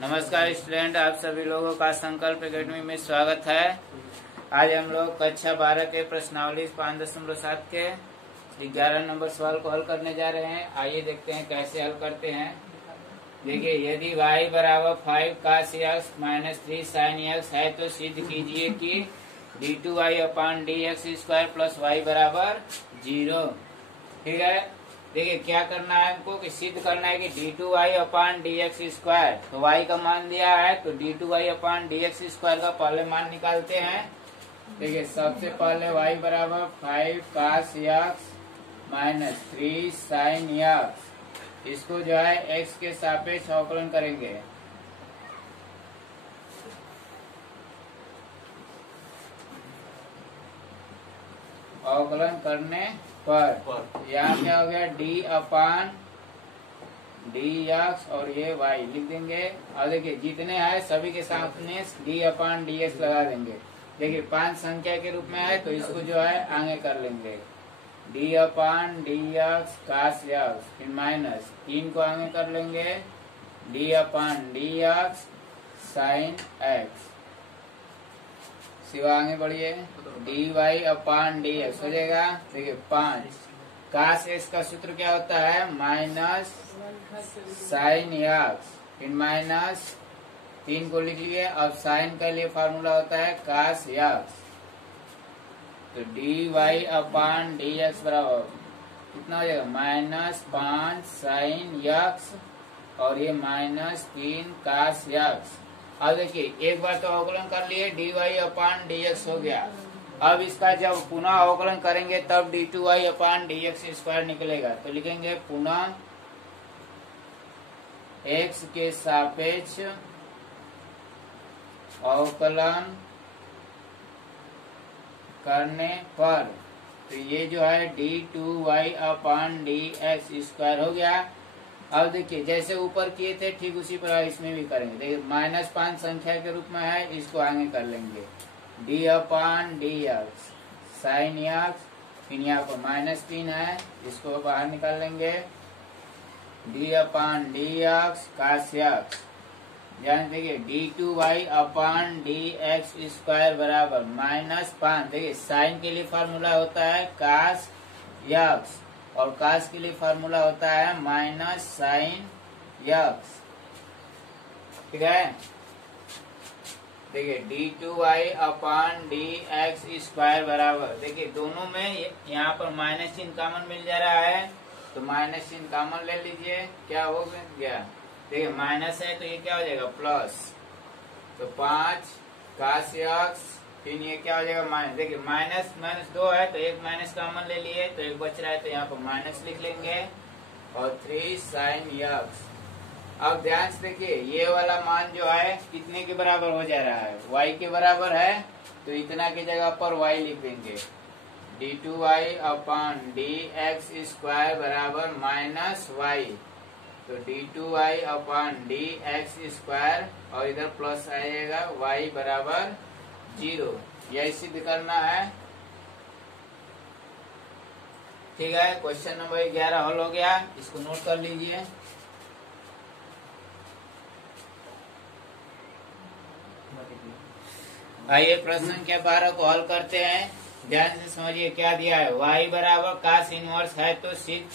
नमस्कार स्टूडेंट, आप सभी लोगों का संकल्प एकेडमी में स्वागत है। आज हम लोग कक्षा 12 के प्रश्नावली 5.7 के 11 नंबर सवाल को हल करने जा रहे हैं। आइए देखते हैं कैसे हल करते हैं। देखिए, यदि y बराबर 5 cos x minus 3 sin x है तो सिद्ध कीजिए कि d2y/dx² प्लस y बराबर 0। ठीक है, देखिए क्या करना है हमको कि सिद्ध करना है कि d2y/dx², तो y का मान दिया है तो d2y/dx² का पहले मान निकालते हैं। देखिए सबसे पहले y बराबर 5 cos x minus 3 sin x, इसको जो है x के सापेक्ष अवकलन करेंगे। अवकलन करने पर यहाँ क्या हो गया d/dx और ये y लिख देंगे। और देखिए जितने हैं सभी के सामने d/dx लगा देंगे। देखिए 5 संख्या के रूप में है तो इसको जो है आगे कर लेंगे d/dx cos x, फिर माइनस 3 को आगे कर लेंगे d/dx sin x। सिवा आगे बढ़िए dy/dx हो जाएगा। देखिए 5 cos x का सूत्र क्या होता है माइनस sin x, फिर माइनस 3 को लिख लिए। अब sin का लिए फार्मूला होता है cos x, तो dy/dx बराबर कितना हो जाएगा माइनस 5 sin x और ये माइनस 3 cos x। अब देखिए एक बार तो अवकलन कर लिए dy/dx हो गया। अब इसका जब पुनः अवकलन करेंगे तब d2y/dx² निकलेगा। तो लिखेंगे पुनः x के सापेक्ष अवकलन करने पर, तो ये जो है d2y/dx² हो गया। अब देखिए जैसे ऊपर किए थे ठीक उसी प्रकार इसमें भी करेंगे। देखिए माइनस 5 संख्या के रूप में है, इसको आगे कर लेंगे d/dx sin x, फिर यहाँ पर माइनस 3 है, इसको बाहर निकाल लेंगे d/dx cos x। ध्यान देखिए d2y/dx² बराबर माइनस 5। देखिए साइन के लिए फार्मूला होता है cos x और cos के लिए फार्मूला होता है माइनस sin x। ठीक है, देखिए d2y/dx² बराबर, देखिए दोनों में यहाँ पर माइनस चिन्ह कॉमन मिल जा रहा है तो माइनस चिन्ह कॉमन ले लीजिए। क्या हो गया, देखिए माइनस है तो ये क्या हो जाएगा प्लस, तो 5 cos x, फिर ये क्या हो जाएगा माइनस। देखिए माइनस 2 है तो एक माइनस कॉमन ले लिए तो एक बच रहा है तो यहाँ पर माइनस लिख लेंगे और 3 sin x। अब ध्यान से देखिए ये वाला मान जो है कितने के बराबर हो जा रहा है, y के बराबर है, तो इतना की जगह पर y लिख देंगे d2y/dx² बराबर माइनस y, तो d2y/dx² और इधर प्लस आएगा y बराबर 0। यही सिद्ध करना है। ठीक है, क्वेश्चन नंबर 11 हल हो गया, इसको नोट कर लीजिए। आइए प्रश्न संख्या 12 को हल करते हैं। ध्यान से समझिए क्या दिया है, y बराबर cos इनवर्स है तो सिद्ध,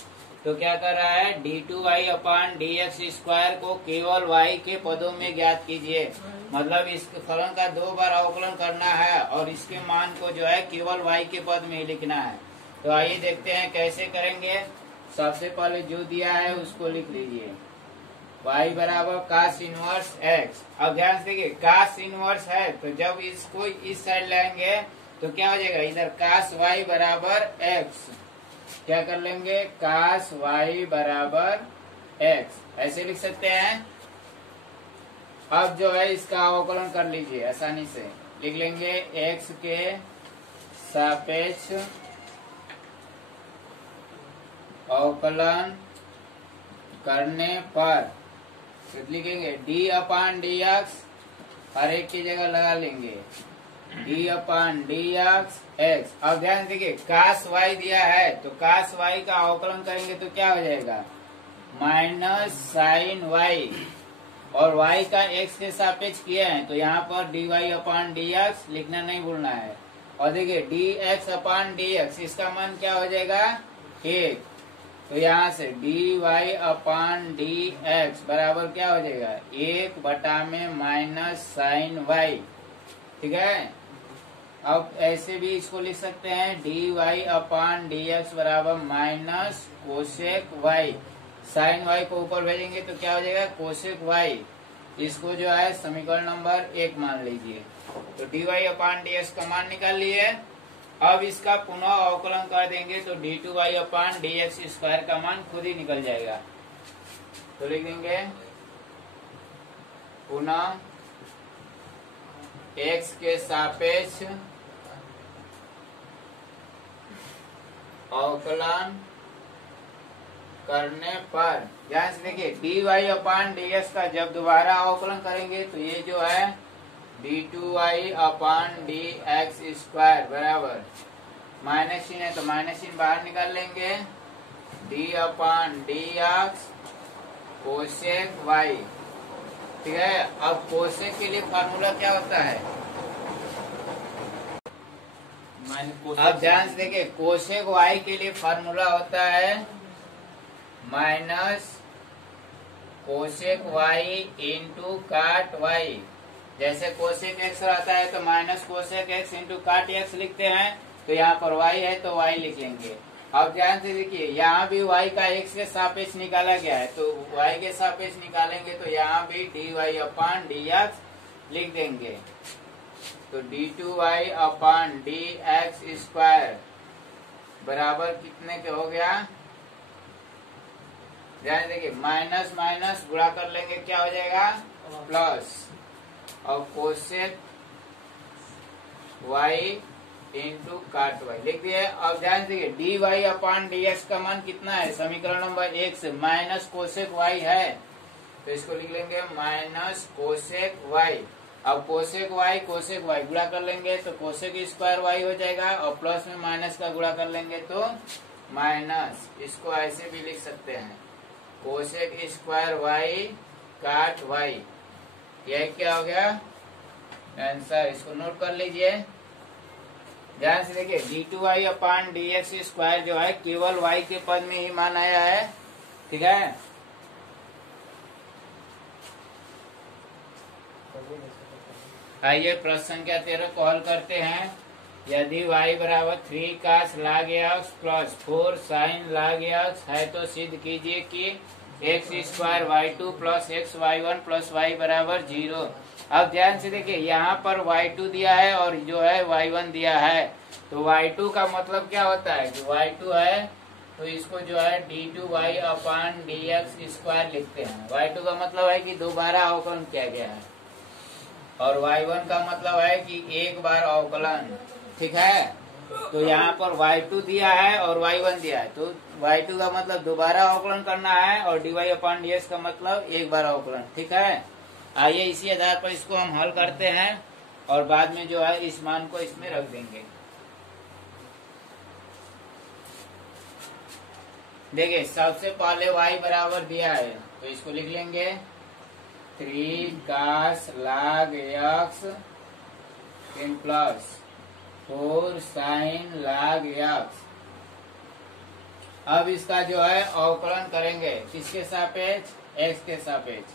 तो क्या कर रहा है d2y/dx² को केवल y के पदों में ज्ञात कीजिए। मतलब इस फलन का 2 बार अवकलन करना है और इसके मान को जो है केवल y के पद में ही लिखना है। तो आइए देखते हैं कैसे करेंगे। सबसे पहले जो दिया है उसको लिख लीजिए, y बराबर cos इनवर्स x। अब ध्यान से देखिए cos इनवर्स है तो जब इसको इस साइड लाएंगे तो क्या हो जाएगा, इधर cos y बराबर x, क्या कर लेंगे cos y बराबर x, ऐसे लिख सकते हैं। अब जो है इसका अवकलन कर लीजिए आसानी से, लिख लेंगे x के सापेक्ष अवकलन करने पर, तो लिखेंगे d/dx, हर एक की जगह लगा लेंगे d/dx x। अब ध्यान देखिए cos y दिया है तो cos y का अवकलन करेंगे तो क्या हो जाएगा माइनस साइन वाई और y का x के सापेक्ष किया है तो यहाँ पर dy अपान dx लिखना नहीं भूलना है। और देखिए dx अपान dx इसका मान क्या हो जाएगा 1, तो यहाँ से dy अपान dx बराबर क्या हो जाएगा 1 बटा में माइनस साइन y। ठीक है, अब ऐसे भी इसको लिख सकते हैं dy अपान dx बराबर minus cosec y। Sine y को ऊपर भेजेंगे तो क्या हो जाएगा कोसेक y। इसको जो है समीकरण नंबर 1 मान लीजिए। तो dy अपान dx का मान निकाल लिए। अब इसका पुनः अवकलन कर देंगे तो d2y अपान dx स्क्वायर का मान खुद ही निकल जाएगा। तो लिख देंगे पुनः x के सापेक्ष अवकलन करने पर ध्यान से देखिए dy अपान dx का जब दोबारा अवकलन करेंगे तो ये जो है d2y अपान dx स्क्वायर बराबर माइनस चिन्ह है तो माइनस चिन्ह बाहर निकाल लेंगे d अपान dx कोसेक y। ठीक है, अब कोसेक के लिए फार्मूला क्या होता है? अब ध्यान से देखिए कोसेक y के लिए फार्मूला होता है माइनस कोसेक y इंटू काट y। जैसे कोसेक x रहता है तो माइनस कोसेक x इंटू काट x लिखते हैं, तो यहाँ पर y है तो y लिख लेंगे। अब ध्यान से देखिए यहाँ भी y का x के सापेक्ष निकाला गया है तो y के सापेक्ष निकालेंगे तो यहाँ भी dy अपान dx लिख देंगे। तो d2y अपान dx स्क्वायर बराबर कितने के हो गया? ध्यान देखिए माइनस माइनस गुणा कर लेंगे क्या हो जाएगा प्लस, और कोसेक y इंटू काट y लिख दिए। अब ध्यान देखिए dy अपान dx का मान कितना है? समीकरण नंबर 1 से माइनस कोसेक y है तो इसको लिख लेंगे माइनस कोसेक y। अब कोसेक y गुणा कर लेंगे तो कोसेक स्क्वायर y हो जाएगा और प्लस में माइनस का गुणा कर लेंगे तो माइनस। इसको ऐसे भी लिख सकते हैं कोसेक स्क्वायर y काट y। यह क्या हो गया आंसर, इसको नोट कर लीजिए। ध्यान से देखिए d2y अपान dx स्क्वायर जो है केवल y के पद में ही मान आया है। ठीक है, आइए प्रश्न संख्या 13 को हल करते हैं। यदि y बराबर 3 cos log x plus 4 sin log x है तो सिद्ध कीजिए कि x square y2 plus x y1 plus y बराबर 0। अब ध्यान से देखिए यहाँ पर y2 दिया है और जो है y1 दिया है, तो y2 का मतलब क्या होता है कि y2 है तो इसको जो है d2y अपान dx स्क्वायर लिखते हैं। y2 का मतलब है कि दोबारा अवकलन किया गया है और y1 का मतलब है कि एक बार अवकलन। ठीक है, तो यहाँ पर y2 दिया है और y1 दिया है तो y2 का मतलब दोबारा अवकलन करना है और dy अपान dx का मतलब एक बार अवकलन। ठीक है, आइए इसी आधार पर इसको हम हल करते हैं और बाद में जो है इस मान को इसमें रख देंगे। देखिए सबसे पहले y बराबर दिया है तो इसको लिख लेंगे 3 cos log x in plus 4 sin log x। अब इसका जो है अवकलन करेंगे किसके सापेक्ष? x के सापेक्ष।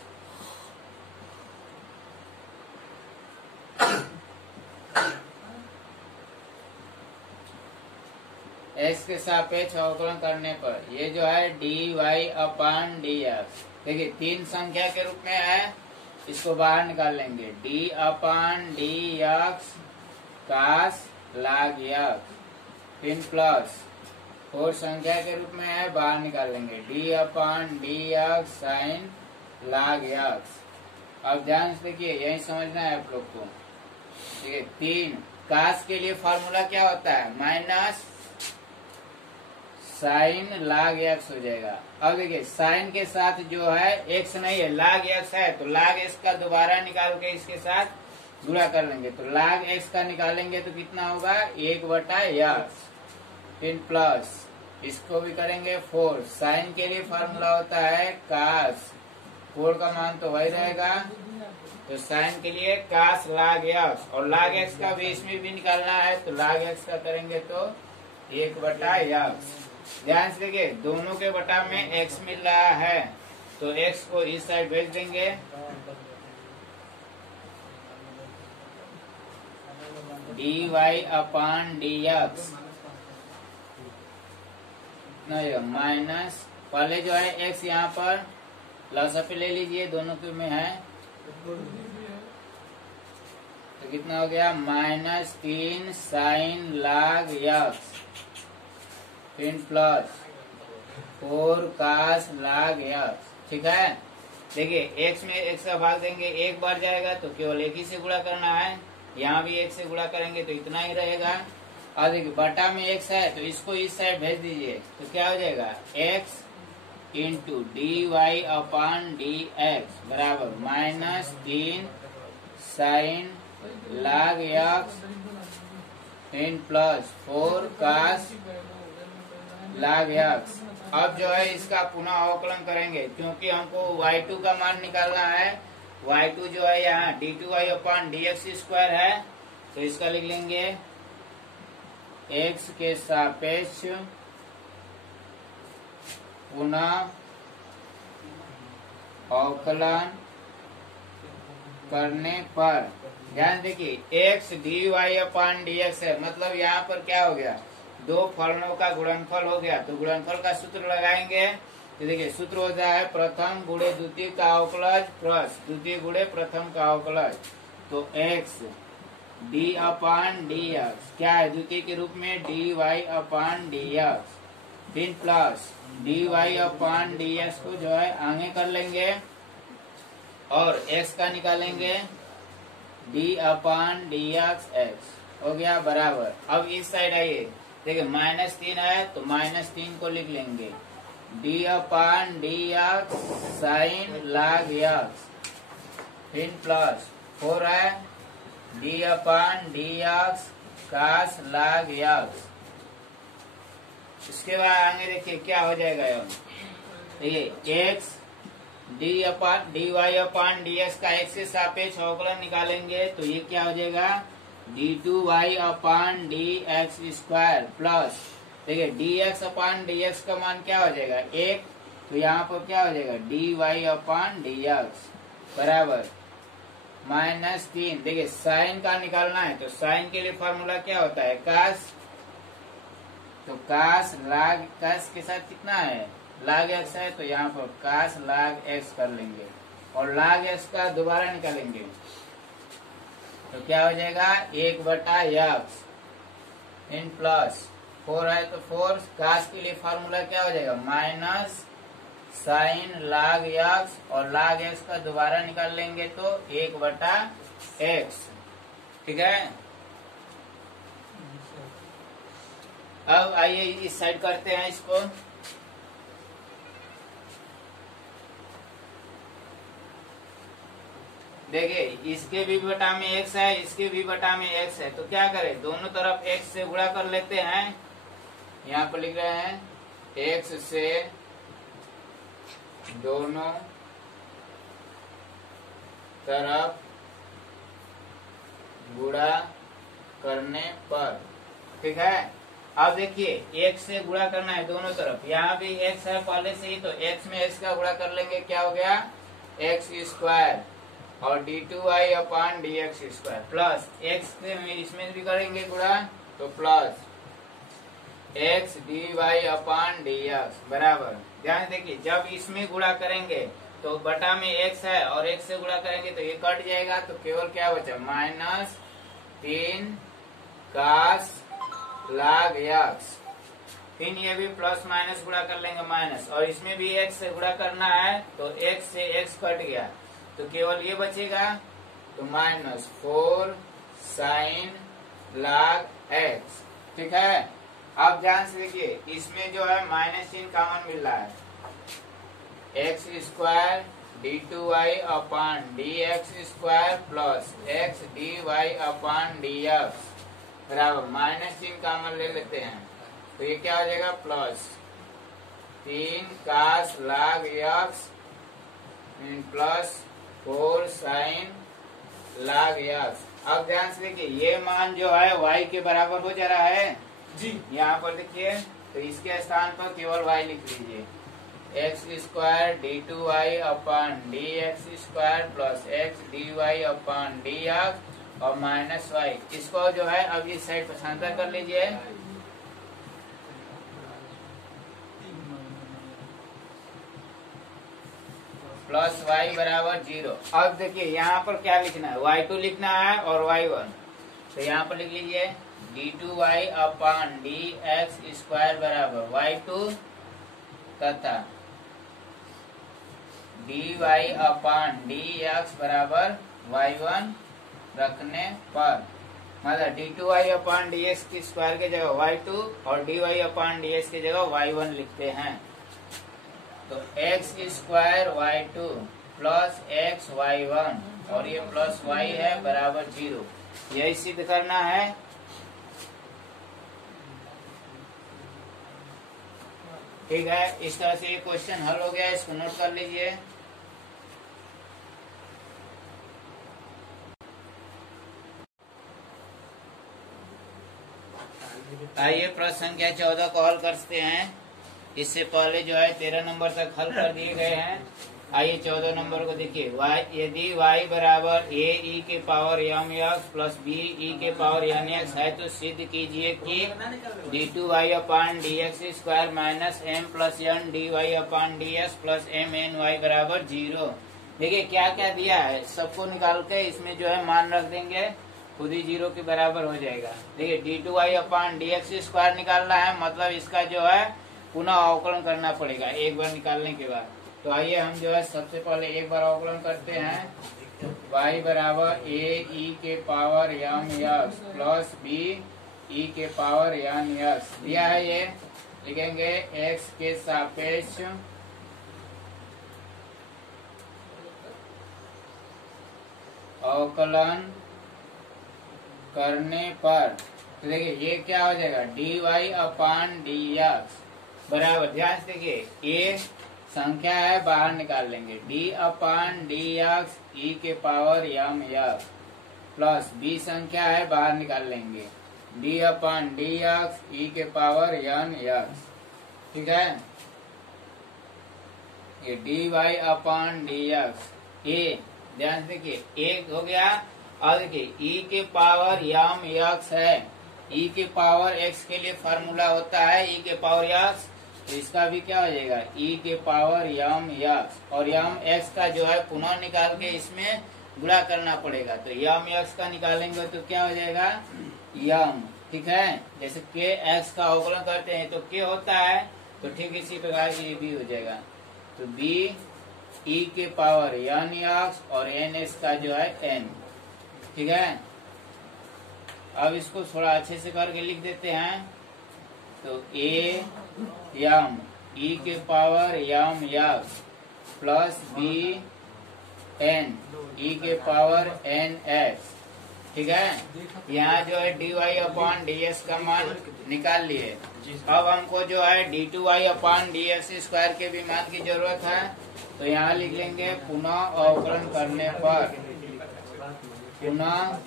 x के सापेक्ष अवकलन करने पर ये जो है dy अपान dx देखिए 3 संख्या के रूप में है, इसको बाहर निकाल लेंगे d upon dx cos log x in plus 4 संख्या के रूप में है, बाहर निकाल लेंगे d अपान dx sin log x। अब ध्यान से देखिए यही समझना है आप लोग को। ठीक है, 3 cos के लिए फॉर्मूला क्या होता है? माइनस साइन log x हो जाएगा। अब देखिए साइन के साथ जो है x नहीं है log x है तो log x का दोबारा निकाल के इसके साथ गुणा कर लेंगे तो log x का निकालेंगे तो कितना होगा 1/x इन प्लस इसको भी करेंगे 4। साइन के लिए फॉर्मूला होता है कास, 4 का मान तो वही रहेगा। तो साइन के लिए कास log x, और log x का भी इसमें भी निकालना है, तो log x का करेंगे तो 1/x। ध्यान से देखिए, दोनों के बटा में x मिल रहा है, तो x को इस साइड भेज देंगे, dy/dx नहीं माइनस, पहले जो है x यहाँ पर प्लस पे ले लीजिए, दोनों के में है, तो कितना हो गया -3 sin log x, फिर प्लस 4 cos log x। ठीक है, देखिए x में x का भाग देंगे, एक बार जाएगा तो केवल एक ही से गुणा करना है, यहाँ भी एक से गुणा करेंगे तो इतना ही रहेगा। और देखिए बटा में x है तो इसको इस साइड भेज दीजिए, तो क्या हो जाएगा x इंटू dy/dx बराबर -3 sin log x in plus 4 cos log x। अब जो है इसका पुनः अवकलन करेंगे, क्योंकि हमको y2 का मान निकालना है। y2 जो है यहाँ d2y/dx² है, तो इसका लिख लेंगे x के सापेक्ष पुनः अवकलन करने पर, ध्यान देखिए x dy/dx है, मतलब यहाँ पर क्या हो गया, दो फलनों का गुणनफल हो गया। तो गुणनफल का सूत्र लगाएंगे, तो देखिए सूत्र होता है प्रथम गुणे द्वितीय का अवकलज प्लस द्वितीय गुणे प्रथम का अवकलज। तो x d/dx क्या है, द्वितीय के रूप में dy/dx, फिर प्लस dy/dx को जो है आगे कर लेंगे और x का निकालेंगे d/dx x हो गया बराबर। अब इस साइड आइए, देखिए -3 है तो -3 को लिख लेंगे d/dx sin log x, फिर प्लस 4 है d/dx cos log x। इसके बाद आगे देखिए क्या हो जाएगा, देखिए x dy/dx का x के सापेक्ष अवकलन निकालेंगे, तो ये क्या हो जाएगा d2y/dx² प्लस, देखिए dx/dx का मान क्या हो जाएगा 1, तो यहाँ पर क्या हो जाएगा dy/dx बराबर -3। देखिए साइन का निकालना है, तो साइन के लिए फॉर्मूला क्या होता है कास, तो कास log कास के साथ कितना है log x है, तो यहाँ पर कास log x कर लेंगे और log x का दोबारा निकालेंगे, तो क्या हो जाएगा 1/x इन प्लस 4 है तो 4, कास के लिए फॉर्मूला क्या हो जाएगा माइनस साइन log x, और log x का दोबारा निकाल लेंगे तो 1/x। ठीक है, अब आइए इस साइड करते हैं इसको। देखिए इसके भी बटा में x है, इसके भी बटा में x है, तो क्या करें, दोनों तरफ x से गुणा कर लेते हैं। यहाँ पर लिख रहे हैं x से दोनों तरफ गुणा करने पर। ठीक है, अब देखिए x से गुणा करना है दोनों तरफ, यहाँ भी x है पहले से ही, तो x में x का गुणा कर लेंगे, क्या हो गया x² और d2y/dx² प्लस x से इसमें भी करेंगे गुणा, तो प्लस x dy/dx बराबर। ध्यान देखिए जब इसमें गुणा करेंगे तो बटा में x है और x से गुणा करेंगे तो ये कट जाएगा, तो केवल क्या बचा -3 cos log x, फिर ये भी प्लस माइनस गुणा कर लेंगे माइनस, और इसमें भी x से गुणा करना है तो x से x कट गया, तो केवल ये बचेगा, तो -4 sin log x। ठीक है, आप ध्यान से देखिए इसमें जो है माइनस चिन्ह कॉमन मिल रहा है, x² d2y/dx² plus x dy/dx बराबर, माइनस चिन्ह कॉमन ले लेते हैं, तो ये क्या हो जाएगा plus 3 cos log x plus 4 sin log x। अब ध्यान से देखिए ये मान जो है y के बराबर हो जा रहा है जी। यहाँ पर देखिए, तो इसके स्थान पर केवल y लिख लीजिए, x square d two y upon D x square plus x d Y upon D x और माइनस वाई। इसको जो है अब इस साइड भाषांतर कर लीजिए, प्लस वाई बराबर 0। अब देखिए यहाँ पर क्या लिखना है, y2 लिखना है और y1, तो यहाँ पर लिख लीजिए D two y upon D x square बराबर y2 तथा d Y upon D x बराबर y1 रखने पर, मतलब d two y upon D x की स्क्वायर की जगह y2 और d Y upon D x की जगह y1 लिखते हैं। तो x square y2 plus x y1 और ये प्लस y है बराबर 0, यही सिद्ध करना है। ठीक है, इस तरह से ये क्वेश्चन हल हो गया, इसको नोट कर लीजिए। आइए प्रश्न संख्या 14 को हल करते हैं। इससे पहले जो है 13 नंबर तक हल कर दिए गए हैं। आइए 14 नंबर को देखिए, यदि y बराबर a e के power m x plus b e के पावर n x है तो सिद्ध कीजिए कि d two Y upon D x square minus m plus N D Y upon D x plus M N y बराबर 0। देखिए क्या क्या दिया है, सबको निकाल के इसमें जो है मान रख देंगे, खुद ही 0 के बराबर हो जाएगा। देखिए d two Y upon D x square निकालना है, मतलब इसका जो है पुनः अवकलन करना पड़ेगा एक बार निकालने के बाद। तो आइए हम जो है सबसे पहले एक बार अवकलन करते हैं। y बराबर ए ई के power M x plus b e के पावर एन एक्स दिया है, ये लिखेंगे x के सापेक्ष अवकलन करने पर, तो देखिए ये क्या हो जाएगा D Y upon D x बराबर, ध्यान से देखिए ए संख्या है बाहर निकाल लेंगे, डी अपान डी एक्स ई के power M x plus b संख्या है बाहर निकाल लेंगे, डी अपान डी एक्स ई के पावर एन एक्स। ठीक है, ये d Y upon D x, ए ध्यान से देखिए एक हो गया। और देखिए ई के पावर एम एक्स है, ई के पावर एक्स के लिए फार्मूला होता है ई के पावर एक्स, तो इसका भी क्या हो जाएगा ई के पावर एम एक्स, और एम एक्स का जो है पुनः निकाल के इसमें गुणा करना पड़ेगा। तो एम एक्स का निकालेंगे तो क्या हो जाएगा एम। ठीक है, जैसे के एक्स का अवकलन करते हैं तो के होता है, तो ठीक इसी प्रकार ये भी हो जाएगा। तो बी ई के पावर एन एक्स और एन एक्स का जो है एन। ठीक है, अब इसको थोड़ा अच्छे से करके लिख देते हैं। तो ए एम ई के power M x plus B n e के पावर एन एक्स। ठीक है, यहाँ जो है D Y upon D x का मान निकाल लिए। अब हमको जो है d two y upon D x square के भी मान की जरूरत है, तो यहाँ लिख लेंगे पुनः अवकलन करने पर, पुनः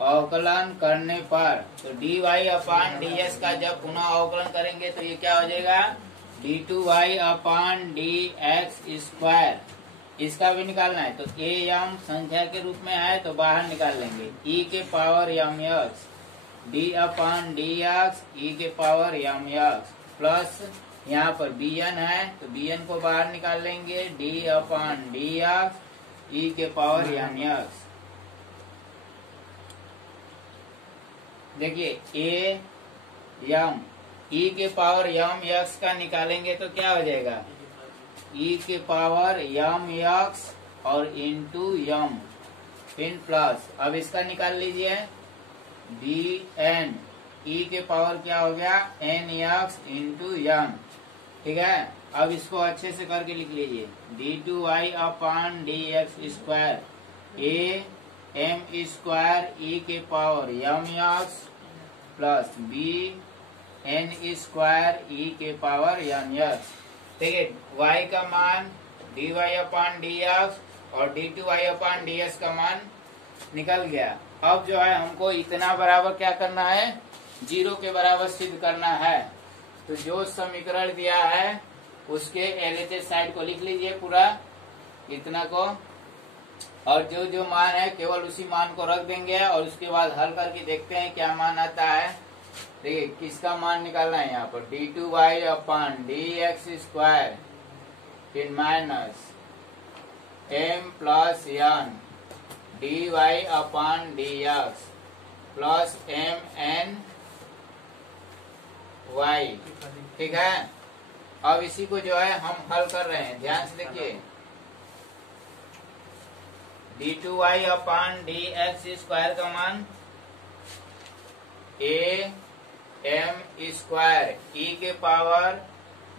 अवकलन करने पर, तो d Y upon D S का जब पुनः अवकलन करेंगे तो ये क्या हो जाएगा d two Y upon D x square, इसका भी निकालना है। तो ए एम संख्या के रूप में है तो बाहर निकाल लेंगे, ई के power M x D upon D x ई के पावर एम एक्स प्लस यहाँ पर बी एन है तो बी एन को बाहर निकाल लेंगे, डी अपान डी एक्स ई के पावर एम एक्स। देखिए ए एम ई के पावर एम एक्स का निकालेंगे तो क्या हो जाएगा ई के पावर एम एक्स और इंटू एम फिर प्लस, अब इसका निकाल लीजिए डी एन ई के पावर क्या हो गया एन एक्स इंटू एम। ठीक है, अब इसको अच्छे से करके लिख लीजिए D two Y upon D x square A M square E के power M x plus B N square E के पावर एन एक्स। ठीक है, y का मान dy अपॉन डी एक्स और d2y अपॉन डी एक्स का मान निकल गया। अब जो है हमको इतना बराबर क्या करना है, 0 के बराबर सिद्ध करना है। तो जो समीकरण दिया है उसके LHS साइड को लिख लीजिए पूरा इतना को, और जो जो मान है केवल उसी मान को रख देंगे और उसके बाद हल करके देखते हैं क्या मान आता है। देखिए किसका मान निकालना है यहाँ पर, d2y upon D x square फिर minus m plus N D Y upon D x plus M N Y. ठीक है, अब इसी को जो है हम हल कर रहे हैं, ध्यान से देखिए। d2y upon D x square का मान a m स्क्वायर e के पावर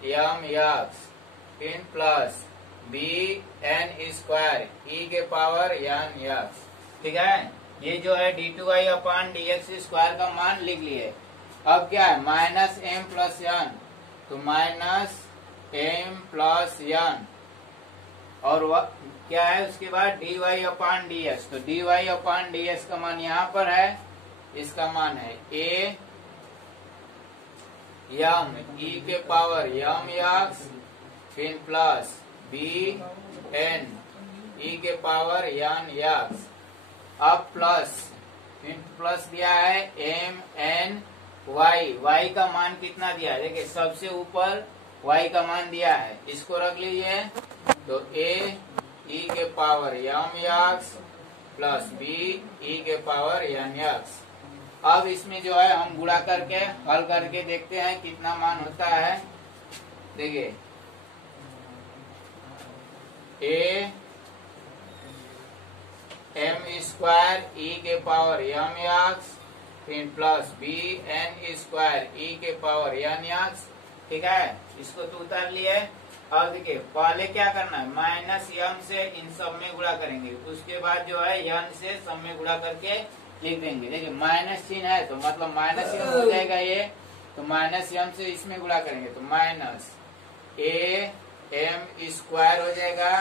m एक्स इन plus b n square e के पावर n एक्स। ठीक है, ये जो है d2y upon D x square का मान लिख लिए। अब क्या है, माइनस m प्लस n, तो माइनस m प्लस n और क्या है उसके बाद dy अपॉन डी एक्स। तो dy अपॉन डी एक्स का मान यहाँ पर है, इसका मान है a m e के पावर m एक्स फिर प्लस b n e के पावर n एक्स। अब प्लस दिया है m n y का मान कितना दिया है, देखिए सबसे ऊपर y का मान दिया है, इसको रख लीजिए। तो a e के power m x plus b e के पावर n एक्स। अब इसमें जो है हम गुणा करके हल करके देखते हैं कितना मान होता है। देखिए a m स्क्वायर e के पावर m एक्स फिर plus b n square e के पावर n एक्स। ठीक है, इसको तो उतार लिए। अब देखिए पहले क्या करना है, माइनस m से इन सब में गुणा करेंगे, उसके बाद जो है n से सब में गुणा करके लिख देंगे। देखिए माइनस चिन्ह है तो मतलब माइनस m हो जाएगा ये, तो माइनस m से इसमें गुणा करेंगे तो माइनस a m स्क्वायर हो जाएगा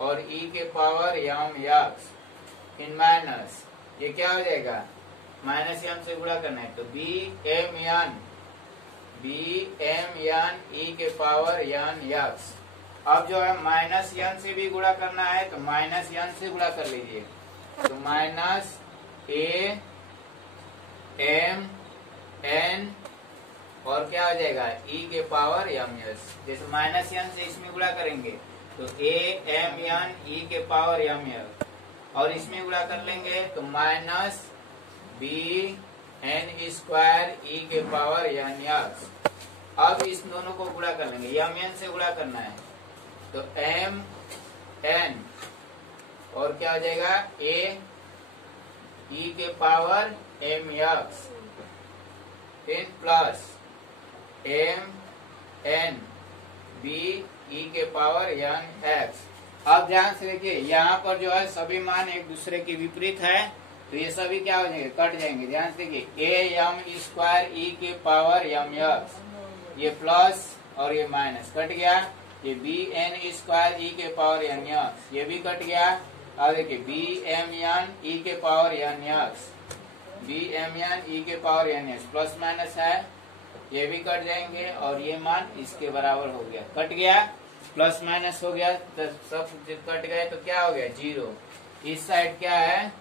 और e के पावर m एक्स इन माइनस ये क्या हो जाएगा, माइनस m से गुणा करना है तो b m n e के पावर n एक्स। अब जो है माइनस n से भी गुणा करना है तो माइनस n से गुणा कर लीजिए, तो माइनस a m n और क्या हो जाएगा e के पावर m एक्स। जैसे माइनस n से इसमें गुणा करेंगे तो a m n e के पावर m एक्स और इसमें गुणा कर लेंगे तो minus b n square e के पावर n एक्स। अब इस दोनों को गुणा कर लेंगे, m n से गुणा करना है तो m n और क्या हो जाएगा a e के पावर m एक्स फिर plus m n b e के पावर n एक्स। अब ध्यान से देखिए यहाँ पर जो है सभी मान एक दूसरे के विपरीत है तो ये सभी क्या हो जाएंगे, कट जाएंगे। ध्यान से देखिए a m स्क्वायर e के पावर m एक्स, ये प्लस और ये माइनस कट गया। ये b n स्क्वायर e के पावर n एक्स ये भी कट गया। अब देखिए b m n e के power n x, b m n e के power n x plus minus है, ये भी कट जाएंगे और ये मान इसके बराबर हो गया, कट गया, प्लस माइनस हो गया तो सब कट गए तो क्या हो गया 0। इस साइड क्या है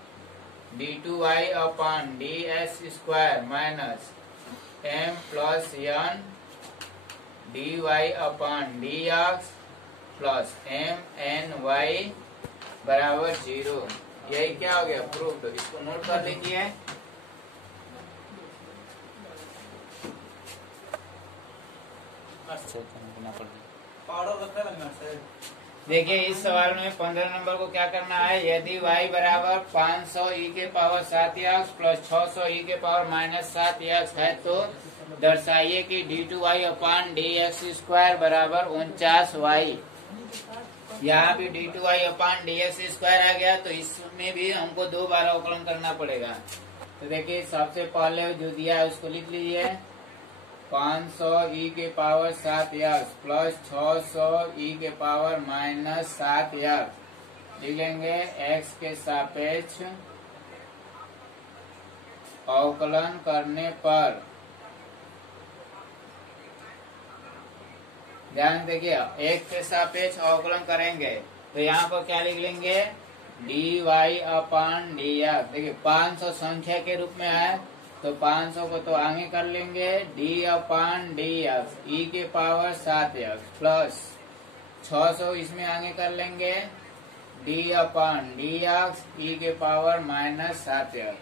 d2y upon D x square minus m plus n dy upon D x plus m n y बराबर 0। यही क्या हो गया प्रूफ। इसको नोट कर लीजिए। देखिए इस सवाल में 15 नंबर को क्या करना है, यदि y बराबर 500 e के पावर 7 एक्स प्लस 600 e के पावर माइनस 7 एक्स है तो दर्शाइए कि d2y upon D x square बराबर 49y। यहाँ भी d2y upon D x square आ गया तो इसमें भी हमको 2 बार अवकलन करना पड़ेगा। तो देखिए सबसे पहले जो दिया है उसको लिख लीजिए 500 e के पावर 7x प्लस 600 e के पावर माइनस 7x लिख लेंगे। x के सापेक्ष अवकलन करने पर ध्यान देखिए x के सापेक्ष अवकलन करेंगे तो यहाँ पर क्या लिख लेंगे dy अपान dx। देखिए 500 संख्या के रूप में है तो 500 को तो आगे कर लेंगे d अपान dx e के पावर 7x प्लस 600 इसमें आगे कर लेंगे d अपान dx e के पावर माइनस 7x।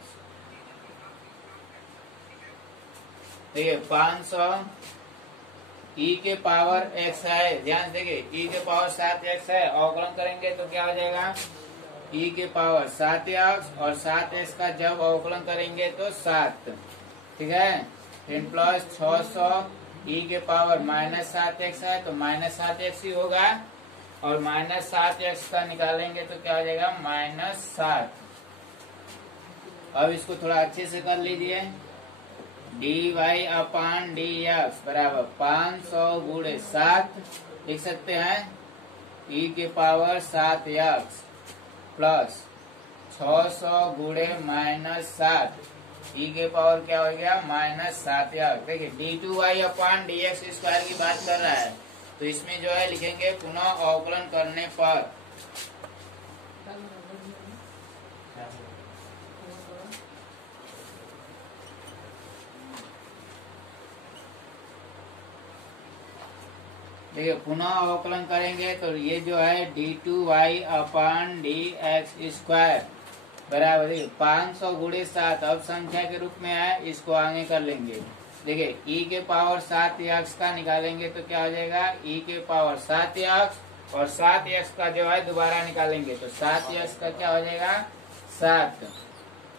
तो ये 500 e के पावर x है, ध्यान देखिए e के पावर 7x है, अवकलन करेंगे तो क्या हो जाएगा e के पावर 7x और 7x का जब अवकलन करेंगे तो 7, ठीक है। फिर प्लस 600 e के पावर माइनस 7x है तो माइनस 7x ही होगा और माइनस 7x का निकालेंगे तो क्या हो जाएगा माइनस 7। अब इसको थोड़ा अच्छे से कर लीजिए dy अपान dx बराबर 500 गुणे 7 लिख सकते हैं e के पावर 7x प्लस 600 गुणे माइनस 7 e के पावर क्या हो गया माइनस 7x। देखिए d2y अपान dx स्क्वायर की बात कर रहा है तो इसमें जो है लिखेंगे पुनः अवकलन करने पर देखिए पुनः अवकलन करेंगे तो ये जो है d2y अपान dx स्क्वायर बराबर 500 गुणे 7 अब संख्या के रूप में है, इसको आगे कर लेंगे। देखिए e के पावर 7x का निकालेंगे तो क्या हो जाएगा e के पावर 7x और 7x का जो है दोबारा निकालेंगे तो 7x का क्या हो जाएगा 7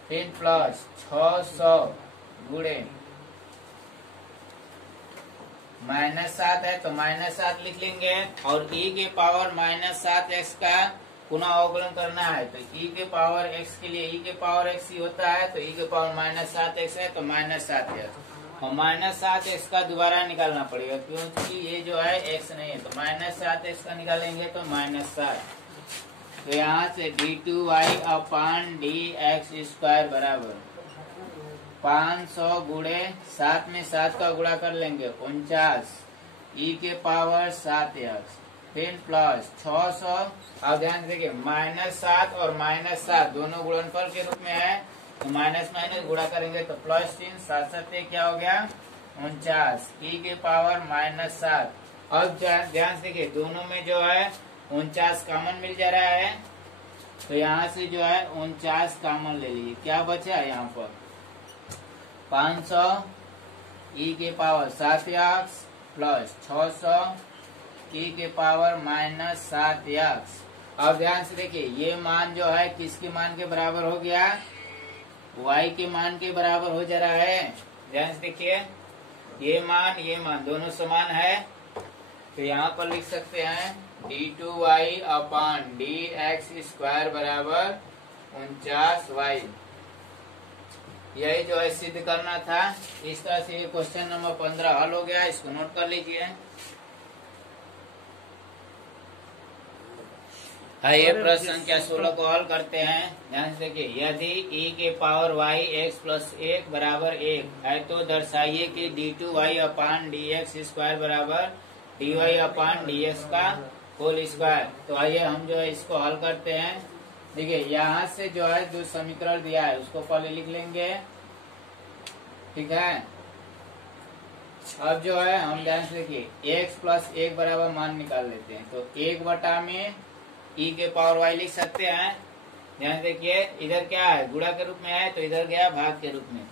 फिर प्लस 600 गुणे माइनस 7 है तो माइनस 7 लिख लेंगे और e के पावर माइनस 7x का पुनः अवकलन करना है तो e के पावर x के लिए e के पावर x ही होता है तो e के पावर माइनस 7x है तो माइनस 7x और माइनस 7x का दोबारा निकालना पड़ेगा क्योंकि ये जो है x नहीं है तो माइनस 7x का निकालेंगे तो माइनस 7। तो यहाँ से d2y अपान dx स्क्वायर बराबर 500 गुणे 7 में 7 का गुणा कर लेंगे 49 e के पावर 7x फिर प्लस 600। अब ध्यान देखिए माइनस 7 और माइनस 7 दोनों गुणनफल के रूप में है तो माइनस माइनस गुणा करेंगे तो प्लस 3 7 7 क्या हो गया 49 e के पावर माइनस 7। अब ध्यान देखिए दोनों में जो है 49 कॉमन मिल जा रहा है तो यहाँ से जो है 49 कॉमन ले लीजिए। क्या बचा है यहाँ पर 500 e के पावर 7x प्लस 600 e के पावर माइनस 7x। अब ध्यान से देखिए ये मान जो है किसके मान के बराबर हो गया y के मान के बराबर हो जा रहा है। ध्यान से देखिए ये मान दोनों समान है तो यहाँ पर लिख सकते हैं d2y अपान dx स्क्वायर बराबर 49y। यही जो है सिद्ध करना था। इस तरह से क्वेश्चन नंबर 15 हल हो गया, इसको नोट कर लीजिए। आइए प्रश्न संख्या 16 को हल करते हैं। ध्यान से देखिए यदि e के पावर y x प्लस 1 बराबर 1 है तो दर्शाइए कि d2y अपान dx स्क्वायर बराबर dy अपान dx का होल स्क्वायर। तो आइए हम जो है इसको हल करते हैं। देखिए यहाँ से जो है जो समीकरण दिया है उसको पहले लिख लेंगे, ठीक है। अब जो है हम ध्यान से देखिए x प्लस 1 बराबर मान निकाल लेते हैं तो 1 बटा में e के पावर y लिख सकते हैं। ध्यान देखिए इधर क्या है गुणा के रूप में है तो इधर गया भाग के रूप में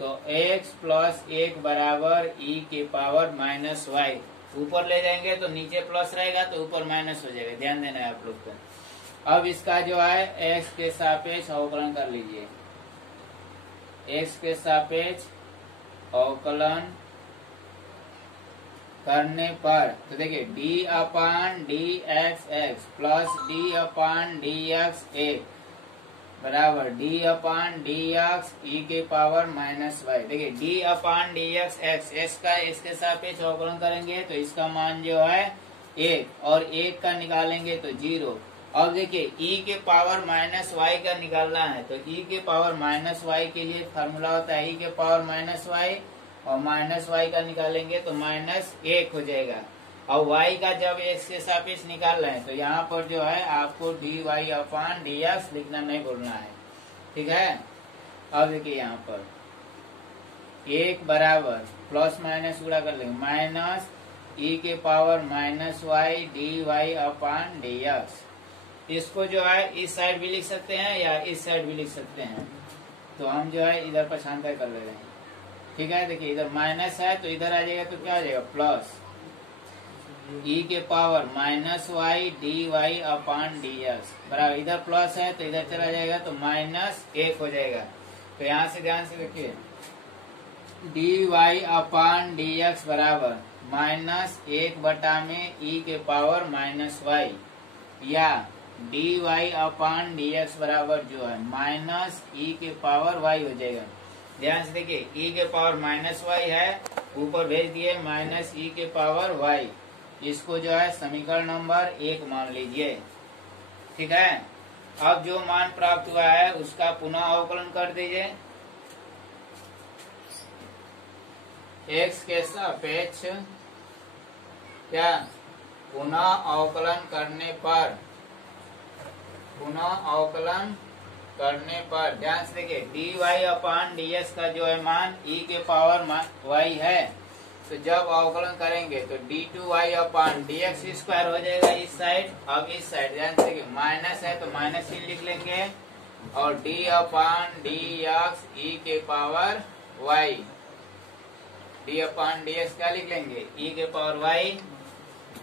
तो x प्लस 1 बराबर e के पावर माइनस y। ऊपर ले जाएंगे तो नीचे प्लस रहेगा तो ऊपर माइनस हो जाएगा, ध्यान देना है आप लोग को। अब इसका जो है x के सापेक्ष अवकलन कर लीजिए। x के सापेक्ष अवकलन करने पर तो देखिए d upon D X X plus d upon D X 1 बराबर डी अपान डी एक्स ई के पावर माइनस वाई। देखिए D upon D X X, X का इसके सापेक्ष अवकलन करेंगे तो इसका मान जो है 1 और 1 का निकालेंगे तो 0। अब देखिए e के पावर माइनस वाई का निकालना है तो e के पावर माइनस वाई के लिए फार्मूला होता है e के पावर माइनस वाई, और माइनस वाई का निकालेंगे तो -1 हो जाएगा। और y का जब x के सापेक्ष निकाल रहे हैं तो यहाँ पर जो है आपको dy अपान dx लिखना नहीं भूलना है, ठीक है। अब देखिए यहाँ पर 1 बराबर प्लस माइनस गुणा कर लेंगे माइनस e के power minus Y dy upon dx। इसको जो है इस साइड भी लिख सकते हैं या इस साइड भी लिख सकते हैं, तो हम जो है इधर पछानकर कर ले रहे हैं, ठीक है। देखिए इधर माइनस है तो इधर आ जाएगा तो क्या हो जाएगा प्लस e के power minus Y D Y upon D x बराबर, इधर प्लस है तो इधर चला जाएगा तो -1 हो जाएगा। तो यहाँ से ध्यान से देखिए D Y upon D x बराबर -1 बटा में e के पावर माइनस वाई, या D Y upon D x बराबर जो है -e के पावर y हो जाएगा। ध्यान से देखिए e के पावर -y है, ऊपर भेज दिए -e के पावर y, इसको जो है समीकरण नंबर 1 मान लीजिए, ठीक है। अब जो मान प्राप्त हुआ है उसका पुनः अवकलन कर दीजिए। x के सापेक्ष क्या पुनः अवकलन करने पर ध्यान से देखिए D Y upon D x का जो है मान e के पावर y है, तो जब अवकलन करेंगे तो d2y अपान डी एक्स स्क्वायर हो जाएगा इस साइड। अब इस साइड ध्यान से देखिए माइनस है तो माइनस ही लिख लेंगे, और d अपान डी एक्स ई के power y, d upon D x क्या लिख लेंगे e के पावर y,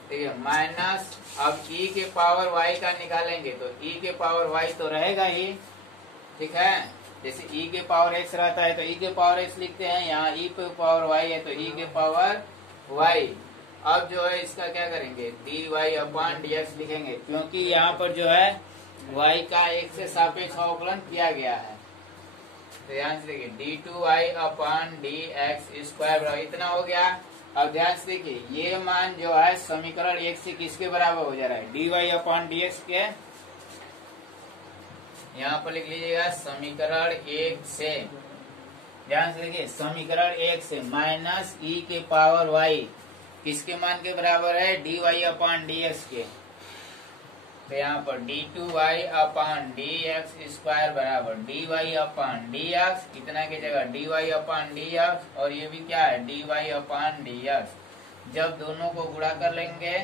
ठीक है, माइनस अब e के पावर y का निकालेंगे तो e के पावर y तो रहेगा ही, ठीक है। जैसे e के पावर x रहता है तो e के पावर x लिखते हैं, यहाँ e के पावर y है तो e के पावर y। अब जो है इसका क्या करेंगे dy अपान dx लिखेंगे, क्योंकि यहाँ पर जो है y का x से सापेक्ष अवकलन किया गया है। तो ध्यान से देखिए d2y अपान dx स्क्वायर इतना हो गया। अब ध्यान से देखिए ये मान जो है समीकरण 1 से किसके बराबर हो जा रहा है dy अपान dx के, यहाँ पर लिख लीजिएगा समीकरण 1 से। ध्यान से देखिए समीकरण 1 से -e के पावर y किसके मान के बराबर है dy अपान dx के, तो यहाँ पर d2y अपान dx स्क्वायर बराबर dy अपान dx, इतना की जगह dy अपान dx, और ये भी क्या है dy अपान dx। जब दोनों को गुणा कर लेंगे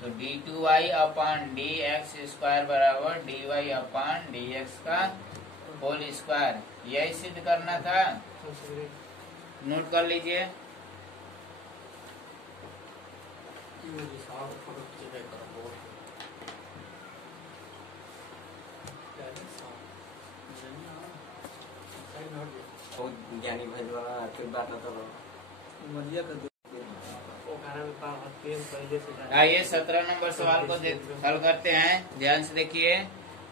तो d2y अपान dx स्क्वायर बराबर dy अपान dx का होल स्क्वायर, यही सिद्ध करना था, नोट कर लीजिए। ज्ञानी भाई फिर बात आइए 17 नंबर सवाल को हल करते हैं। ध्यान से देखिए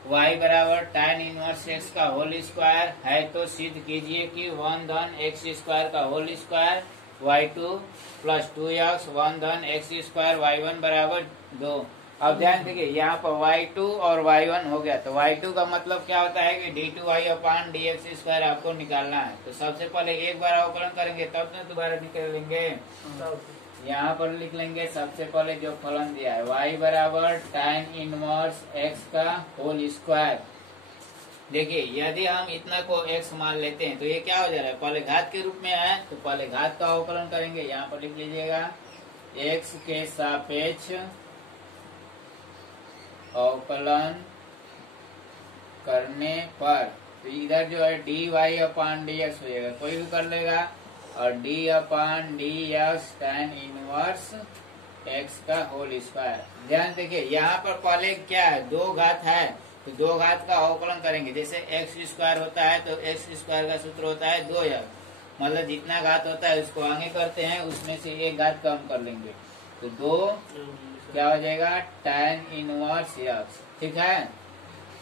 y बराबर tan इनवर्स x का होल स्क्वायर है, तो सिद्ध कीजिए कि 1 धन x स्क्वायर का whole square y2 plus 2x 1 धन x स्क्वायर y1 बराबर 2। अब ध्यान देखिए यहाँ पर y2 और y1 हो गया, तो y2 का मतलब क्या होता है कि d2y अपान dx स्क्वायर आपको निकालना है। तो सबसे पहले एक बार अवकलन करेंगे तब तो दोबारा निकालेंगे। यहाँ पर लिख लेंगे सबसे पहले जो फलन दिया है y बराबर tan इनवर्स x का होल स्क्वायर। देखिए यदि हम इतना को x मान लेते हैं तो ये क्या हो जा रहा है पहले घात के रूप में है, तो पहले घात का अवकलन करेंगे। यहाँ पर लिख लीजिएगा x के सापेक्ष अवकलन करने पर, तो इधर जो है dy अपान dx हो जाएगा, कोई भी कर लेगा, और d अपान dx tan इनवर्स x का होल स्क्वायर। ध्यान देखिए यहाँ पर पहले क्या है दो घात है, तो दो घात का अवकलन करेंगे। जैसे x स्क्वायर होता है तो x स्क्वायर का सूत्र होता है 2x, मतलब जितना घात होता है उसको आगे करते हैं, उसमें से एक घात कम कर लेंगे, तो 2 क्या हो जाएगा tan इनवर्स x, ठीक है।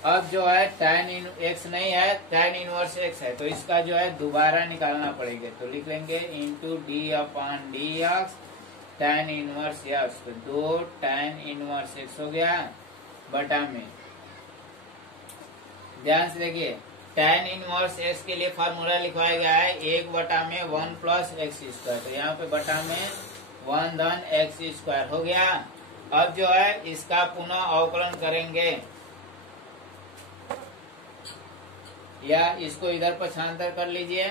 अब जो है tan इन x नहीं है, tan इनवर्स x है, तो इसका जो है दोबारा निकालना पड़ेगा। तो लिख लेंगे into D upon D x tan inverse x, तो 2 tan इनवर्स x हो गया बटा में। ध्यान से देखिए, tan इनवर्स x के लिए फार्मूला लिखवाया गया है 1 बटा में 1 प्लस एक्स स्क्वायर, तो यहाँ पे बटा में 1 धन एक्स स्क्वायर हो गया। अब जो है इसका पुनः अवकलन करेंगे, या इसको इधर पक्षांतर कर लीजिए,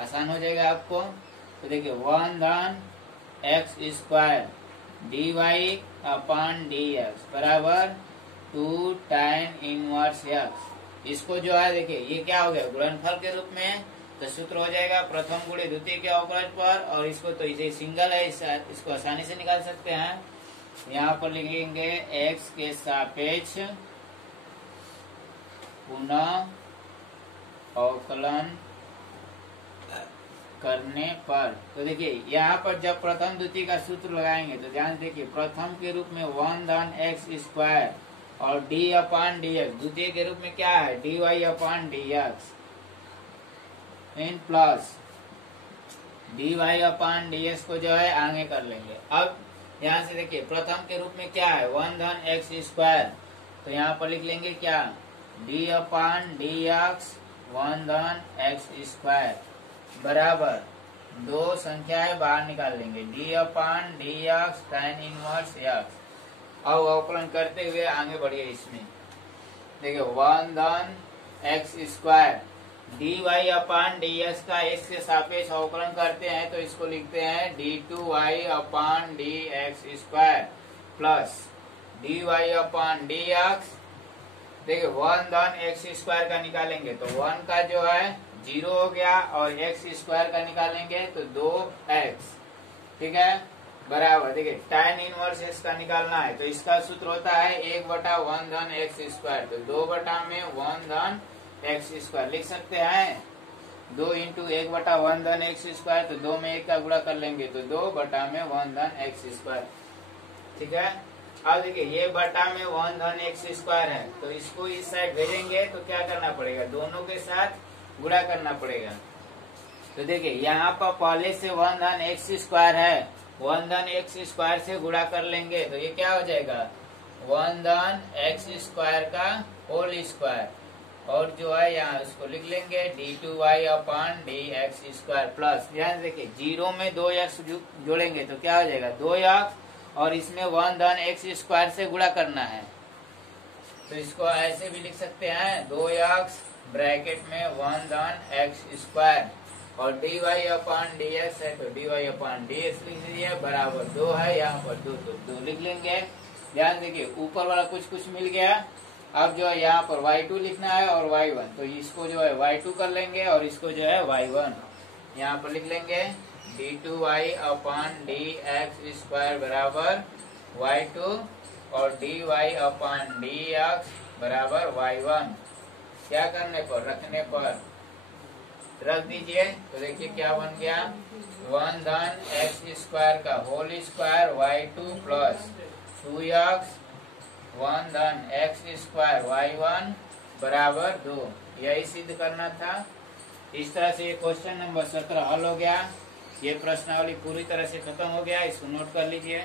आसान हो जाएगा आपको। तो देखिए 1 धन x square d Y upon D x बराबर 2 tan इनवर्स एक्स। इसको जो है देखिए ये क्या हो गया, गुणनफल के रूप में, तो सूत्र हो जाएगा प्रथम गुणे द्वितीय के अवकलज पर, और इसको तो इसे सिंगल है, इसको आसानी से निकाल सकते हैं। यहाँ पर लिखेंगे x के सापेक्ष पुनः अवकलन करने पर, तो देखिए यहाँ पर जब प्रथम द्वितीय का सूत्र लगाएंगे तो ध्यान देखिए, प्रथम के रूप में 1 धन एक्स स्क्वायर और डी अपॉन डी एक्स, द्वितीय के रूप में क्या है D Y upon D X इन plus D Y upon D X को जो है आगे कर लेंगे। अब यहाँ से देखिए प्रथम के रूप में क्या है 1 धन एक्स स्क्वायर, तो यहाँ पर लिख लेंगे क्या डी अपॉन डी एक्स 1 धन एक्स स्क्वायर बराबर 2 संख्याएं बाहर निकाल लेंगे D upon D x tan inverse x. अब अवकलन करते हुए आगे बढ़िए, इसमें देखिए 1 धन x square d Y upon D x का x के सापेक्ष अवकलन करते हैं, तो इसको लिखते हैं d two y upon D x square plus D Y upon D x. देखिए 1 धन एक्स स्क्वायर का निकालेंगे तो 1 का जो है 0 हो गया, और एक्स स्क्वायर का निकालेंगे तो 2x, ठीक है बराबर। देखिए tan इनवर्स x का निकालना है, तो इसका सूत्र होता है 1 बटा 1 धन एक्स स्क्वायर, तो 2 बटा में 1 धन एक्स स्क्वायर लिख सकते हैं। 2 इंटू 1 बटा 1 धन एक्स स्क्वायर, तो 2 में 1 का गुणा कर लेंगे तो 2 बटा में 1 धन एक्स स्क्वायर, ठीक है। अब देखिए ये बटा में 1 धन एक्स स्क्वायर है, तो इसको इस साइड भेजेंगे तो क्या करना पड़ेगा, दोनों के साथ गुणा करना पड़ेगा। तो देखिए यहाँ पर पहले से 1 धन एक्स स्क्वायर है, 1 धन एक्स स्क्वायर से गुणा कर लेंगे तो ये क्या हो जाएगा 1 धन एक्स स्क्वायर का होल स्क्वायर, और जो है यहाँ उसको लिख लेंगे d two y upon D x square plus, ध्यान देखिए 0 में 2x जोड़ेंगे तो क्या हो जाएगा 2x, और इसमें 1 धन एक्स स्क्वायर से गुणा करना है, तो इसको ऐसे भी लिख सकते हैं 2x ब्रैकेट में 1 धन एक्स स्क्वायर, और d Y upon D x है तो d Y upon D x लिख लीजिए बराबर 2 है, यहाँ पर 2 तो 2 लिख लेंगे। ध्यान देखिए ऊपर वाला कुछ मिल गया, अब जो है यहाँ पर y2 लिखना है और y1, तो इसको जो है y2 कर लेंगे और इसको जो है y1, यहाँ पर लिख लेंगे d two y upon D x square बराबर y2 और d Y upon D x बराबर y1। क्या करने पर, रखने पर रख दीजिए, तो देखिए क्या बन गया 1 धन एक्स स्क्वायर का whole square y2 plus 2x 1 धन एक्स स्क्वायर y1 बराबर 2, यही सिद्ध करना था। इस तरह से ये क्वेश्चन नंबर 17 हल हो गया। ये प्रश्नावली पूरी तरह से खत्म हो गया, इसको नोट कर लीजिए।